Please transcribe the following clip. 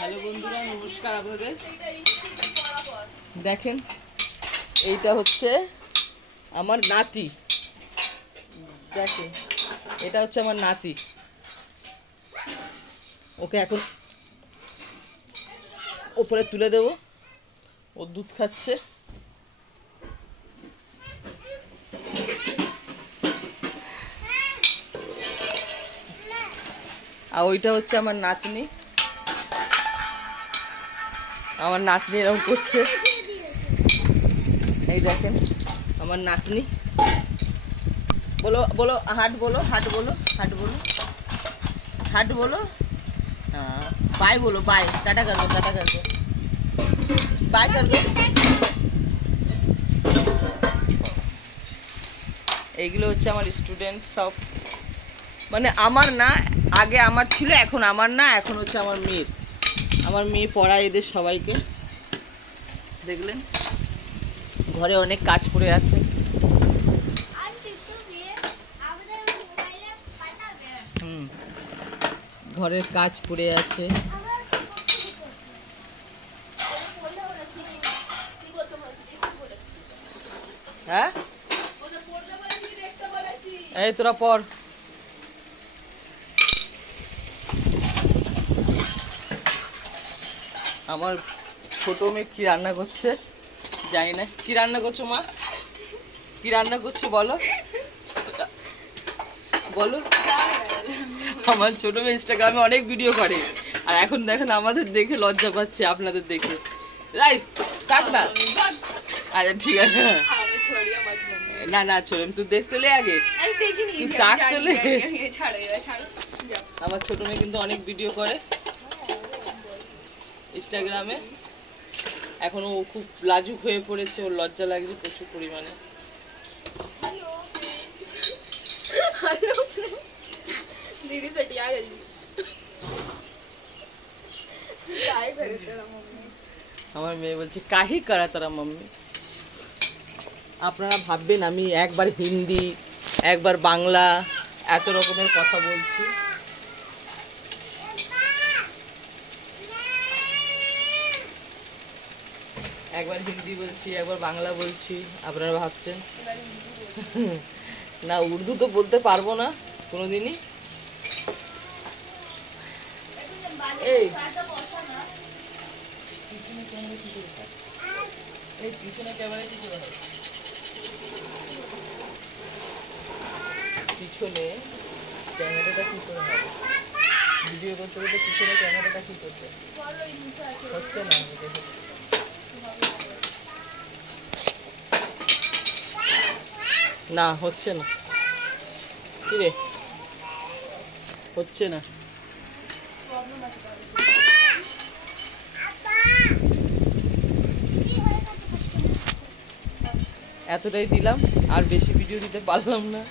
Hello বন্ধুরা, নমস্কার আপনাদের। দেখেন, এইটা হচ্ছে আমার নাতি। দেখেন, এটা হচ্ছে আমার নাতি। ওকে এখন ওপরে তুলে দেব, ও দুধ খাচ্ছে। আর ওইটা হচ্ছে আমার নাতনি। আমার নাতনি এরকম করছে, এই দেখেন আমার নাতনি। বলো বলো হাট, বলো হাট, বলো হাট, বলো হাট, বলো बाय, बोलो बाय, टाटा कर दो, टाटा कर दो, बाय कर दो। এইগুলো হচ্ছে আমার স্টুডেন্ট সব, মানে আমার না, আগে আমার ছিল, এখন আমার না, এখন হচ্ছে আমার মেয়ের। আমার মেয়ে পড়ায় এদের সবাইকে। দেখলেন, ঘরে অনেক কাজ পড়ে আছে। ঘরের কাজ পড়ে আছে। হ্যাঁ, এই তোরা পড়। আমার ছোট মেয়ে কি রান্না করছে জানি না। কি রান্না করছো মা? কি রান্না করছো বলো, বলো। আমার ছোট মেয়ে ইনস্টাগ্রামে অনেক ভিডিও করে, আর এখন দেখেন আমাদের দেখে লজ্জা পাচ্ছে, আপনাদের দেখে। রাইট, থাক না। আচ্ছা ঠিক আছে, না না ছোট, তুই দেখতে লে আগে, তুই কাটতে লে। আমার ছোট মেয়ে কিন্তু অনেক ভিডিও করে ইনস্টাগ্রামে। এখন ও খুব লাজুক হয়ে পড়েছে, ওর লজ্জা লাগছে প্রচুর পরিমাণে। আমার মেয়ে বলছে কাহি করা তারা মাম্মি। আপনারা ভাববেন আমি একবার হিন্দি, একবার বাংলা, এত রকমের কথা বলছি। একবার হিন্দি বলছি, একবার বাংলা বলছি। আপনারা ভাবছেন না, উর্দু তো বলতে পারবো না কোনোদিনই। এই পিছনে ক্যামেরা কি করে হয়? পিছনে ক্যামেরাটা কি করে হবে? ভিডিও করতে করতে পিছনে ক্যামেরাটা কি করতে হচ্ছে না? না হচ্ছে না, কি রে, হচ্ছে না। এতটাই দিলাম, আর বেশি ভিডিও দিতে পারলাম না।